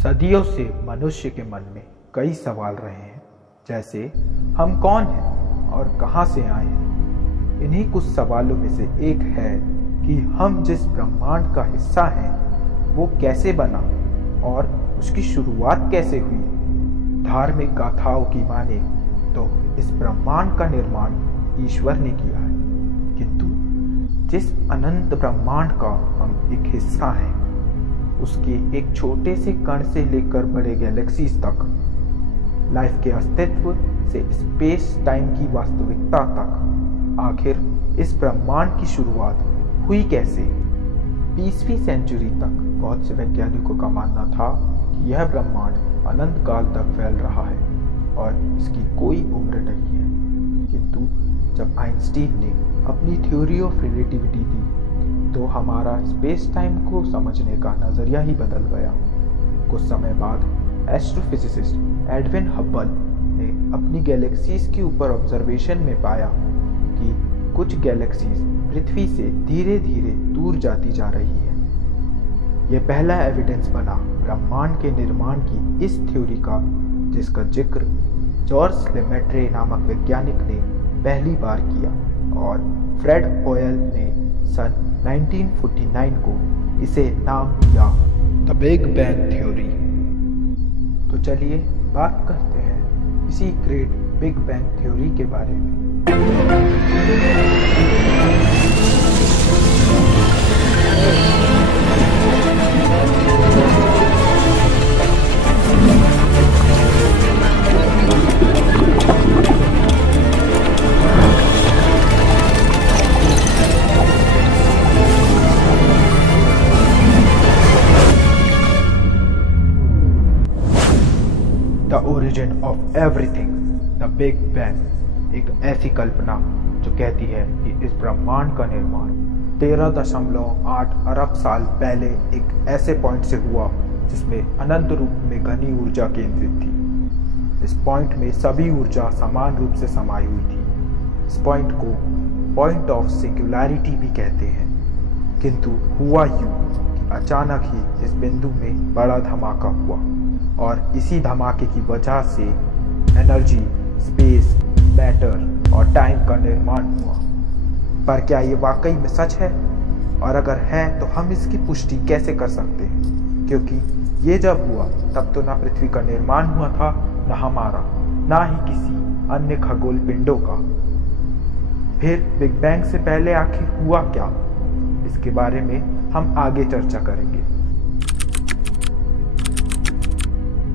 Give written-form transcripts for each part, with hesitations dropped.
सदियों से मनुष्य के मन में कई सवाल रहे हैं, जैसे हम कौन हैं और कहाँ से आए हैं। इन्हीं कुछ सवालों में से एक है कि हम जिस ब्रह्मांड का हिस्सा हैं वो कैसे बना और उसकी शुरुआत कैसे हुई। धार्मिक गाथाओं की माने तो इस ब्रह्मांड का निर्माण ईश्वर ने किया है, किंतु जिस अनंत ब्रह्मांड का हम एक हिस्सा हैं उसके एक छोटे से कण से लेकर बड़े गैलेक्सीज तक, लाइफ के अस्तित्व से स्पेस टाइम की वास्तविकता तक, आखिर इस ब्रह्मांड की शुरुआत हुई कैसे। 20वीं सेंचुरी तक बहुत से वैज्ञानिकों का मानना था कि यह ब्रह्मांड अनंत काल तक फैल रहा है और इसकी कोई उम्र नहीं है, किंतु जब आइंस्टीन ने अपनी थ्योरी ऑफ रिलेटिविटी दी तो हमारा स्पेस टाइम को समझने का नज़रिया ही बदल गया। कुछ समय बाद एस्ट्रोफिजिसिस्ट एडविन हब्बल ने अपनी गैलेक्सीज के ऊपर ऑब्जर्वेशन में पाया कि कुछ गैलेक्सीज पृथ्वी से धीरे धीरे दूर जाती जा रही है। यह पहला एविडेंस बना ब्रह्मांड के निर्माण की इस थ्योरी का, जिसका जिक्र जॉर्ज लेमेट्रे नामक वैज्ञानिक ने पहली बार किया और फ्रेड होयल ने सन 1949 को इसे नाम दिया द बिग बैंग थ्योरी। तो चलिए बात करते हैं इसी ग्रेट बिग बैंग थ्योरी के बारे में। The origin of everything, the big bang, एक ऐसी कल्पना जो कहती है कि इस ब्रह्मांड का निर्माण 13.8 अरब साल पहले एक ऐसे पॉइंट से हुआ जिसमें अनंत रूप में घनी ऊर्जा केंद्रित थी। इस पॉइंट में सभी ऊर्जा समान रूप से समाई हुई थी। इस पॉइंट को पॉइंट ऑफ सिंगुलैरिटी भी कहते हैं। किंतु हुआ यूं कि अचानक ही इस बिंदु में बड़ा धमाका हुआ और इसी धमाके की वजह से एनर्जी, स्पेस, मैटर और टाइम का निर्माण हुआ। पर क्या ये वाकई में सच है? और अगर है तो हम इसकी पुष्टि कैसे कर सकते हैं? क्योंकि ये जब हुआ तब तो ना पृथ्वी का निर्माण हुआ था, ना हमारा, ना ही किसी अन्य खगोल पिंडों का। फिर बिग बैंग से पहले आखिर हुआ क्या? इसके बारे में हम आगे चर्चा करेंगे।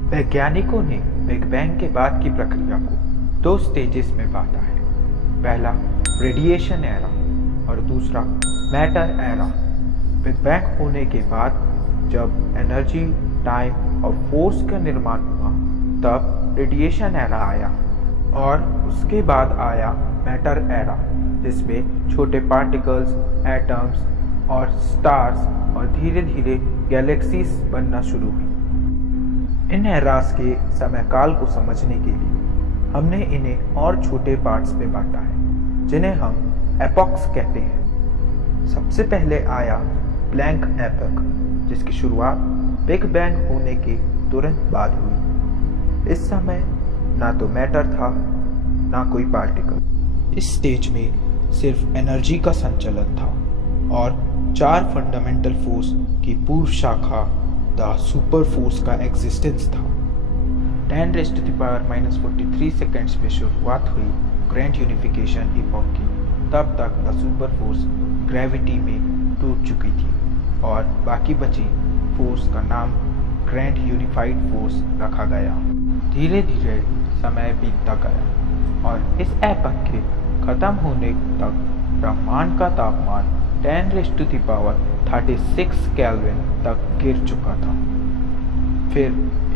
वैज्ञानिकों ने बिग बैंग के बाद की प्रक्रिया को 2 स्टेजेस में बांटा है। पहला रेडिएशन एरा और दूसरा मैटर एरा। बिग बैंग होने के बाद जब एनर्जी, टाइम और फोर्स का निर्माण हुआ तब रेडिएशन एरा आया और उसके बाद आया मैटर एरा, जिसमें छोटे पार्टिकल्स, एटम्स और स्टार्स और धीरे धीरे गैलेक्सीज बनना शुरू हुई। इन एरास के समय काल को समझने के लिए हमने इन्हें और छोटे पार्ट्स में बांटा है, जिन्हें हम एपॉक्स कहते हैं। सबसे पहले आया ब्लैंक एपॉक, जिसकी शुरुआत बिग बैंग होने के तुरंत बाद हुई। इस समय ना तो मैटर था ना कोई पार्टिकल। इस स्टेज में सिर्फ एनर्जी का संचलन था और 4 फंडामेंटल फोर्स की पूर्व शाखा द सुपर फोर्स का एग्जिस्टेंस था। 10⁻⁻43 सेकेंड्स में शुरुआत हुई ग्रैंड यूनिफिकेशन इपॉक की। तब तक द सुपर फोर्स ग्रेविटी में टूट चुकी थी और बाकी बची फोर्स का नाम ग्रैंड यूनिफाइड फोर्स रखा गया। धीरे धीरे समय बीतता गया और इस एपॉक के खत्म होने तक ब्रह्मांड का तापमान 10⁻36 केल्विन तक गिर चुका था। फिर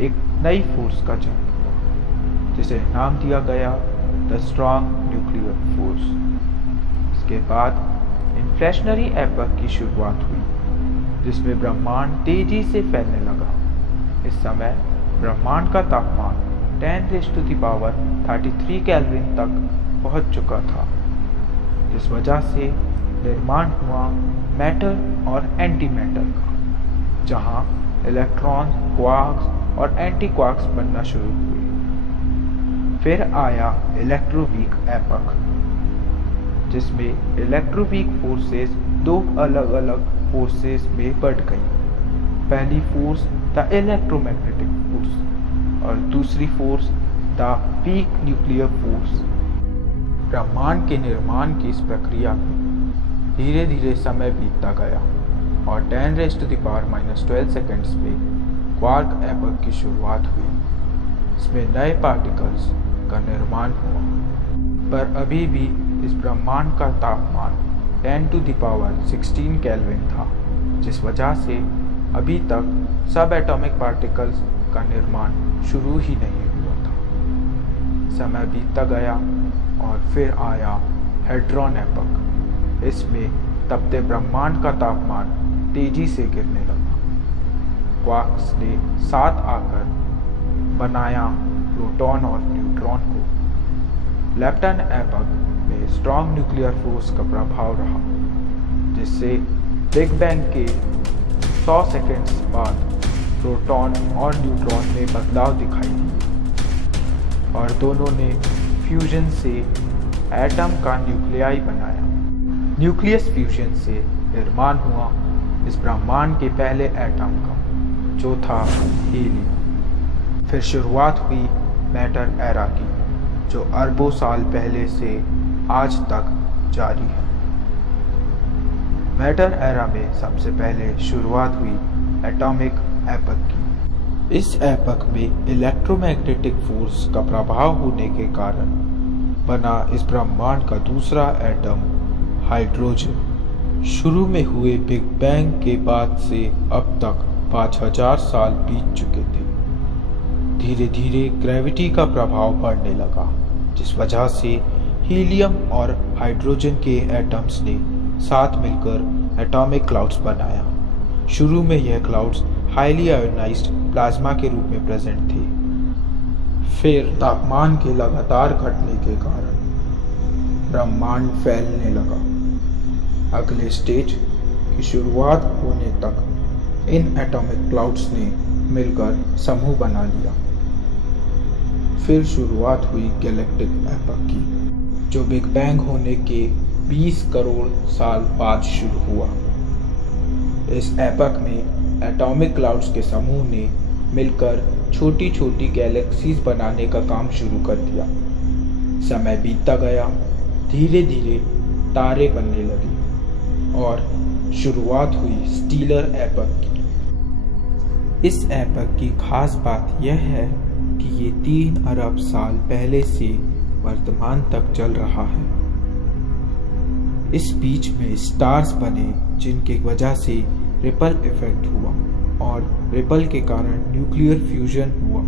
एक नई फोर्स का जन्म हुआ, जिसे नाम दिया गया द स्ट्रॉन्ग न्यूक्लियर फोर्स। इसके बाद इन्फ्लेशनरी एपॉक की शुरुआत हुई, जिसमें ब्रह्मांड तेजी से फैलने लगा। इस समय ब्रह्मांड का तापमान 10⁻33 केल्विन तक पहुंच चुका था, जिस वजह से निर्माण हुआ मैटर और एंटी मैटर का, जहां इलेक्ट्रॉन, क्वार्क्स और एंटी क्वार्क्स बनना शुरू हुए। फिर आया इलेक्ट्रोवीक एपक, जिसमें इलेक्ट्रोवीक फोर्सेस दो अलग अलग फोर्सेस में बढ़ गई। पहली फोर्स द इलेक्ट्रोमैग्नेटिक फोर्स और दूसरी force the weak nuclear force. ब्रह्मांड के निर्माण की इस प्रक्रिया में धीरे धीरे समय बीतता गया और 10⁻⁻12 सेकेंड्स में क्वार्क एपक की शुरुआत हुई। इसमें नए पार्टिकल्स का निर्माण हुआ, पर अभी भी इस ब्रह्मांड का तापमान 10⁻16 केल्विन था, जिस वजह से अभी तक सब एटॉमिक पार्टिकल्स का निर्माण शुरू ही नहीं हुआ था। समय बीतता गया और फिर आया हेड्रॉन एपक। इसमें तपते ब्रह्मांड का तापमान तेजी से गिरने लगा। क्वार्क्स ने साथ आकर बनाया प्रोटॉन और न्यूट्रॉन को। लेप्टन एपक में स्ट्रॉन्ग न्यूक्लियर फोर्स का प्रभाव रहा, जिससे बिग बैंग के 100 सेकेंड्स बाद प्रोटॉन और न्यूट्रॉन में बदलाव दिखाई दिए और दोनों ने फ्यूजन से एटम का न्यूक्लियाई बनाया। न्यूक्लियस फ्यूजन से निर्माण हुआ इस ब्रह्मांड के पहले एटम का, जो था हीलियम। फिर शुरुआत हुई मैटर एरा की, जो अरबों साल पहले से आज तक जारी है। मैटर एरा में सबसे पहले शुरुआत हुई एटॉमिक एपक की। इस एपक में इलेक्ट्रोमैग्नेटिक फोर्स का प्रभाव होने के कारण बना इस ब्रह्मांड का दूसरा एटम हाइड्रोजन। शुरू में हुए बिग बैंग के बाद से अब तक 5000 साल बीत चुके थे। धीरे धीरे ग्रेविटी का प्रभाव बढ़ने लगा, जिस वजह से हीलियम और हाइड्रोजन के एटम्स ने साथ मिलकर एटॉमिक क्लाउड्स बनाया। शुरू में यह क्लाउड्स हाईली आयोनाइज्ड प्लाज्मा के रूप में प्रेजेंट थे। फिर तापमान के लगातार घटने के कारण ब्रह्मांड फैलने लगा। अगले स्टेज की शुरुआत होने तक इन एटॉमिक क्लाउड्स ने मिलकर समूह बना लिया। फिर शुरुआत हुई गैलेक्टिक एपक की, जो बिग बैंग होने के 20 करोड़ साल बाद शुरू हुआ। इस एपक में एटॉमिक क्लाउड्स के समूह ने मिलकर छोटी छोटी गैलेक्सीज बनाने का काम शुरू कर दिया। समय बीतता गया, धीरे धीरे तारे बनने लगे और शुरुआत हुई स्टीलर एपक की। इस एपक की खास बात यह है कि ये 3 अरब साल पहले से वर्तमान तक चल रहा है। इस बीच में स्टार्स बने, जिनके वजह से रिपल इफेक्ट हुआ और रिपल के कारण न्यूक्लियर फ्यूजन हुआ।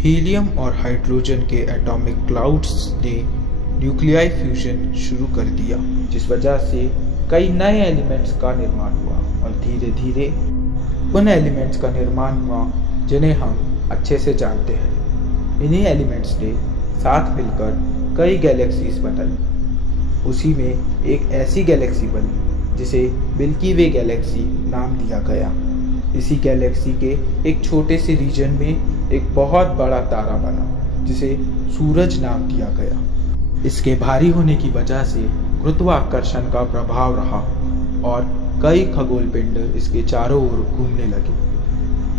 हीलियम और हाइड्रोजन के एटॉमिक क्लाउड्स ने न्यूक्लियाई फ्यूजन शुरू कर दिया, जिस वजह से कई नए एलिमेंट्स का निर्माण हुआ और धीरे धीरे उन एलिमेंट्स का निर्माण हुआ जिन्हें हम अच्छे से जानते हैं। इन्हीं एलिमेंट्स ने साथ मिलकर कई गैलेक्सीज बनाई। उसी में एक ऐसी गैलेक्सी बनी जिसे मिल्की वे गैलेक्सी नाम दिया गया। इसी गैलेक्सी के एक छोटे से रीजन में एक बहुत बड़ा तारा बना, जिसे सूरज नाम दिया गया। इसके भारी होने की वजह से गुरुत्वाकर्षण का प्रभाव रहा और कई खगोल पिंड इसके चारों ओर घूमने लगे।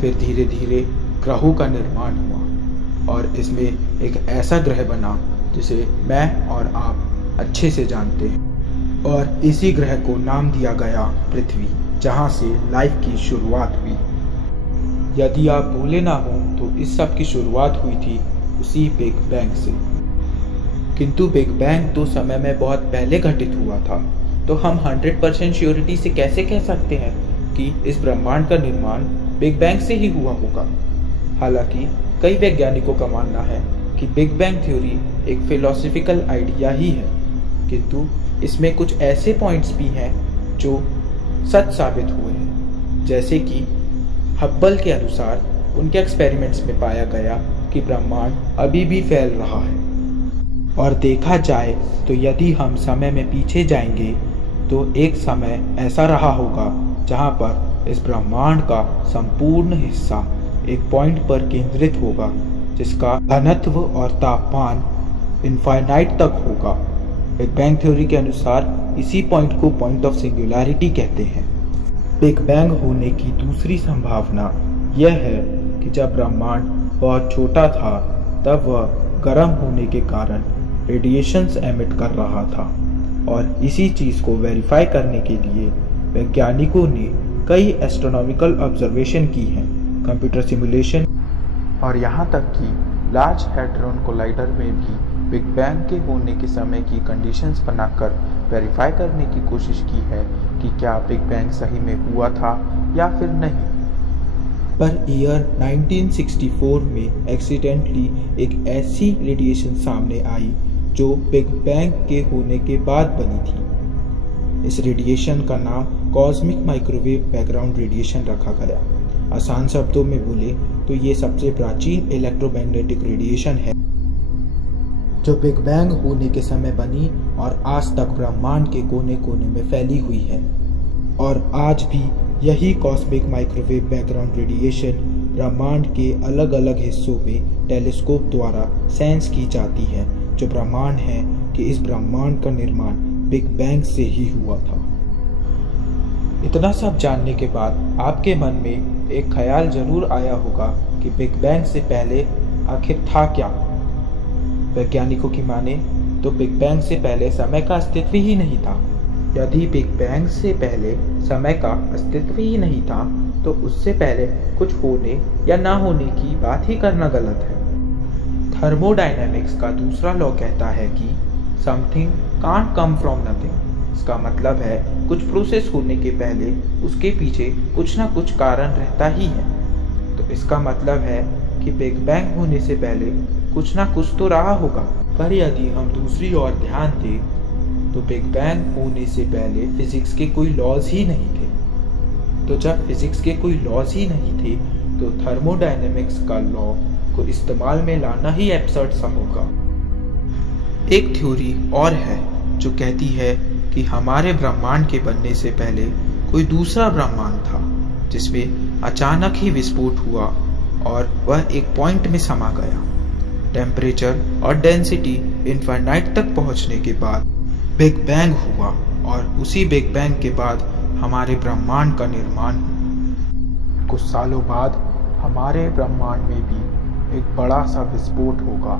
फिर धीरे धीरे ग्रहों का निर्माण हुआ और इसमें एक ऐसा ग्रह बना जिसे मैं और आप अच्छे से जानते हैं, और इसी ग्रह को नाम दिया गया पृथ्वी, जहां से लाइफ की शुरुआत हुई। यदि आप भूले ना हो तो इस सब की शुरुआत हुई थी उसी बिग बैंग से। किंतु बिग बैंग तो समय में बहुत पहले घटित हुआ था, तो हम 100% श्योरिटी से कैसे कह सकते हैं कि इस ब्रह्मांड का निर्माण बिग बैंग से ही हुआ होगा। हालांकि कई वैज्ञानिकों का मानना है कि बिग बैंग थ्योरी एक फिलोसॉफिकल आइडिया ही है, किंतु इसमें कुछ ऐसे पॉइंट्स भी हैं जो सच साबित हुए हैं। जैसे कि हब्बल के अनुसार उनके एक्सपेरिमेंट्स में पाया गया कि ब्रह्मांड अभी भी फैल रहा है। और देखा जाए तो यदि हम समय में पीछे जाएंगे तो एक समय ऐसा रहा होगा जहां पर इस ब्रह्मांड का संपूर्ण हिस्सा एक पॉइंट पर केंद्रित होगा जिसका घनत्व और तापमान इनफाइनाइट तक होगा। बिग बैंग थ्योरी के अनुसार इसी पॉइंट को पॉइंट ऑफ सिंगुलैरिटी कहते हैं। बिग बैंग होने की दूसरी संभावना यह है कि जब ब्रह्मांड बहुत छोटा था तब वह गर्म होने के कारण रेडिएशंस एमिट कर रहा था, और इसी चीज़ को वेरीफाई करने के लिए वैज्ञानिकों ने कई एस्ट्रोनॉमिकल ऑब्जर्वेशन की हैं, कंप्यूटर सिमुलेशन और यहाँ तक कि लार्ज हैड्रॉन कोलाइडर में भी बिग बैंग के होने के समय की कंडीशंस बनाकर वेरीफाई करने की कोशिश की है कि क्या बिग बैंग सही में हुआ था या फिर नहीं। पर ईयर 1964 में एक्सीडेंटली एक ऐसी रेडिएशन सामने आई जो बिग बैंग के होने के बाद बनी थी। इस रेडिएशन का नाम कॉस्मिक माइक्रोवेव बैकग्राउंड रेडिएशन रखा गया। आसान शब्दों में बोले तो ये सबसे प्राचीन इलेक्ट्रोमैग्नेटिक रेडिएशन है जो बिग बैंग होने के समय बनी और आज तक ब्रह्मांड के कोने कोने में फैली हुई है। और आज भी यही कॉस्मिक माइक्रोवेव बैकग्राउंड रेडिएशन ब्रह्मांड के अलग अलग हिस्सों में टेलीस्कोप द्वारा सेंस की जाती है, जो प्रमाण है कि इस ब्रह्मांड का निर्माण बिग बैंग से ही हुआ था। इतना सब जानने के बाद आपके मन में एक ख्याल जरूर आया होगा कि बिग बैंग से पहले आखिर था क्या। वैज्ञानिकों की माने तो बिग बैंग से पहले समय का अस्तित्व ही नहीं था। यदि बिग बैंग से पहले समय का अस्तित्व ही नहीं था तो उससे पहले कुछ होने या ना होने की बात ही करना गलत है। थर्मोडायनेमिक्स का दूसरा लॉ कहता है कि something can't come from nothing. इसका मतलब है कुछ प्रोसेस होने के पहले उसके पीछे कुछ ना कुछ कारण रहता ही है। तो इसका मतलब है कि बिग बैंग होने से पहले कुछ ना कुछ तो रहा होगा। पर यदि हम दूसरी ओर ध्यान दें तो बिग बैंग होने से पहले फिजिक्स के कोई लॉज ही नहीं थे। तो जब फिजिक्स के कोई लॉज ही नहीं थे तो थर्मोडायनेमिक्स का लॉ को इस्तेमाल में लाना ही एब्सर्ड सा होगा। एक थ्योरी और है जो कहती है कि हमारे ब्रह्मांड के बनने से पहले कोई दूसरा ब्रह्मांड था जिसमें अचानक ही विस्फोट हुआ और वह एक पॉइंट में समा गया। टेम्परेचर और डेंसिटी इनफाइनाइट तक पहुंचने के बाद बिग बैंग हुआ और उसी बिग बैंग के बाद हमारे ब्रह्मांड का निर्माण हुआ। कुछ सालों बाद हमारे ब्रह्मांड में भी एक बड़ा सा विस्फोट होगा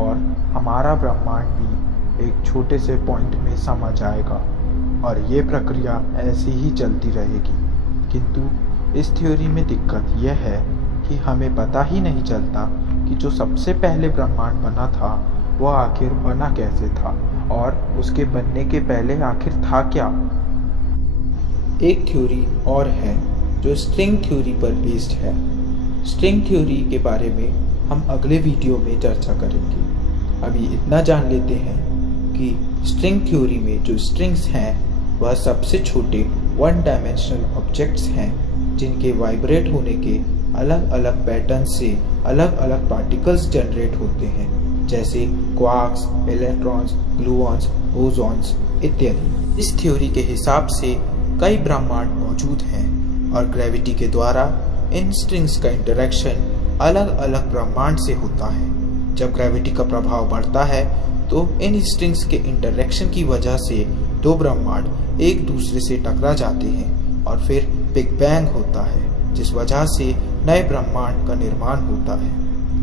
और हमारा ब्रह्मांड भी एक छोटे से पॉइंट में समा जाएगा और ये प्रक्रिया ऐसी ही चलती रहेगी। किंतु इस थ्योरी में दिक्कत यह है कि हमें पता ही नहीं चलता कि जो सबसे पहले ब्रह्मांड बना था वह आखिर बना कैसे था और उसके बनने के पहले आखिर था क्या। एक थ्योरी और है जो स्ट्रिंग थ्योरी पर बेस्ड है। स्ट्रिंग थ्योरी के बारे में हम अगले वीडियो में चर्चा करेंगे। अभी इतना जान लेते हैं कि स्ट्रिंग थ्योरी में जो स्ट्रिंग्स हैं वह सबसे छोटे वन डायमेंशनल ऑब्जेक्ट्स हैं जिनके वाइब्रेट होने के अलग अलग पैटर्न से अलग अलग पार्टिकल्स जनरेट होते हैं, जैसे क्वार्क्स, इलेक्ट्रॉन्स, ग्लूऑन्स, बोसॉन्स इत्यादि। इस थ्योरी के हिसाब से कई ब्रह्मांड मौजूद हैं और ग्रेविटी के द्वारा इन स्ट्रिंग्स का इंटरेक्शन अलग अलग ब्रह्मांड से होता है। जब ग्रेविटी का प्रभाव बढ़ता है तो इन स्ट्रिंग्स के इंटरेक्शन की वजह से दो ब्रह्मांड एक दूसरे से टकरा जाते हैं और फिर बिग बैंग होता है, जिस वजह से नए ब्रह्मांड का निर्माण होता है।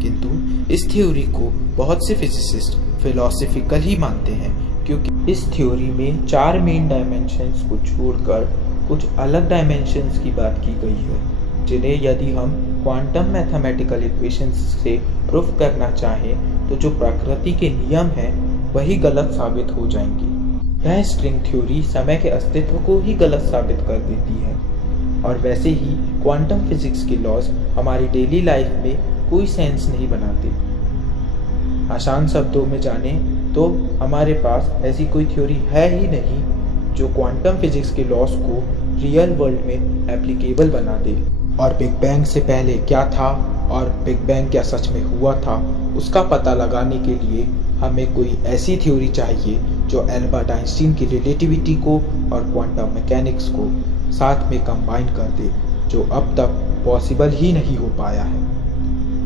किंतु इस थ्योरी को बहुत से फिजिसिस्ट फिलोसफिकल ही मानते हैं, क्योंकि इस थ्योरी में 4 मेन डायमेंशंस को छोड़कर कुछ अलग डायमेंशंस की बात की गई है, जिन्हें यदि हम क्वांटम मैथमेटिकल इक्वेशंस से प्रूफ करना चाहें तो जो प्रकृति के नियम हैं वही गलत साबित हो जाएंगे। यह स्ट्रिंग थ्योरी समय के अस्तित्व को ही गलत साबित कर देती है और वैसे ही क्वांटम फिजिक्स के लॉज हमारी डेली लाइफ में कोई सेंस नहीं बनाते। आसान शब्दों में जाने तो हमारे पास ऐसी कोई थ्योरी है ही नहीं जो क्वांटम फिजिक्स के लॉज को रियल वर्ल्ड में एप्लीकेबल बना दे। और बिग बैंग से पहले क्या था और बिग बैंग क्या सच में हुआ था, उसका पता लगाने के लिए हमें कोई ऐसी थ्योरी चाहिए जो एल्बर्ट आइंस्टीन की रिलेटिविटी को और क्वांटम मैकेनिक्स को साथ में कंबाइन कर दे, जो अब तक पॉसिबल ही नहीं हो पाया है।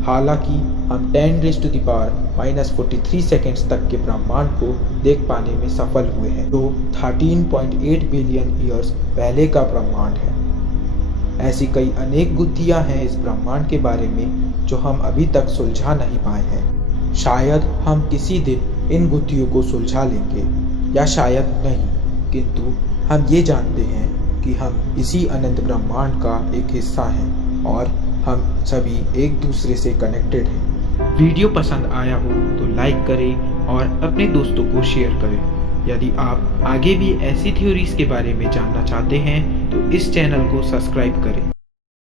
हालांकि हम 10⁻⁻43 सेकेंड्स तक के ब्रह्मांड को देख पाने में सफल हुए हैं, जो 13.8 बिलियन ईयर्स पहले का ब्रह्मांड है। ऐसी कई अनेक गुत्थियां हैं इस ब्रह्मांड के बारे में जो हम अभी तक सुलझा नहीं पाए हैं। शायद हम किसी दिन इन गुत्थियों को सुलझा लेंगे या शायद नहीं, किंतु हम ये जानते हैं कि हम इसी अनंत ब्रह्मांड का एक हिस्सा हैं और हम सभी एक दूसरे से कनेक्टेड हैं। वीडियो पसंद आया हो तो लाइक करें और अपने दोस्तों को शेयर करें। यदि आप आगे भी ऐसी थ्योरीज के बारे में जानना चाहते हैं तो इस चैनल को सब्सक्राइब करें।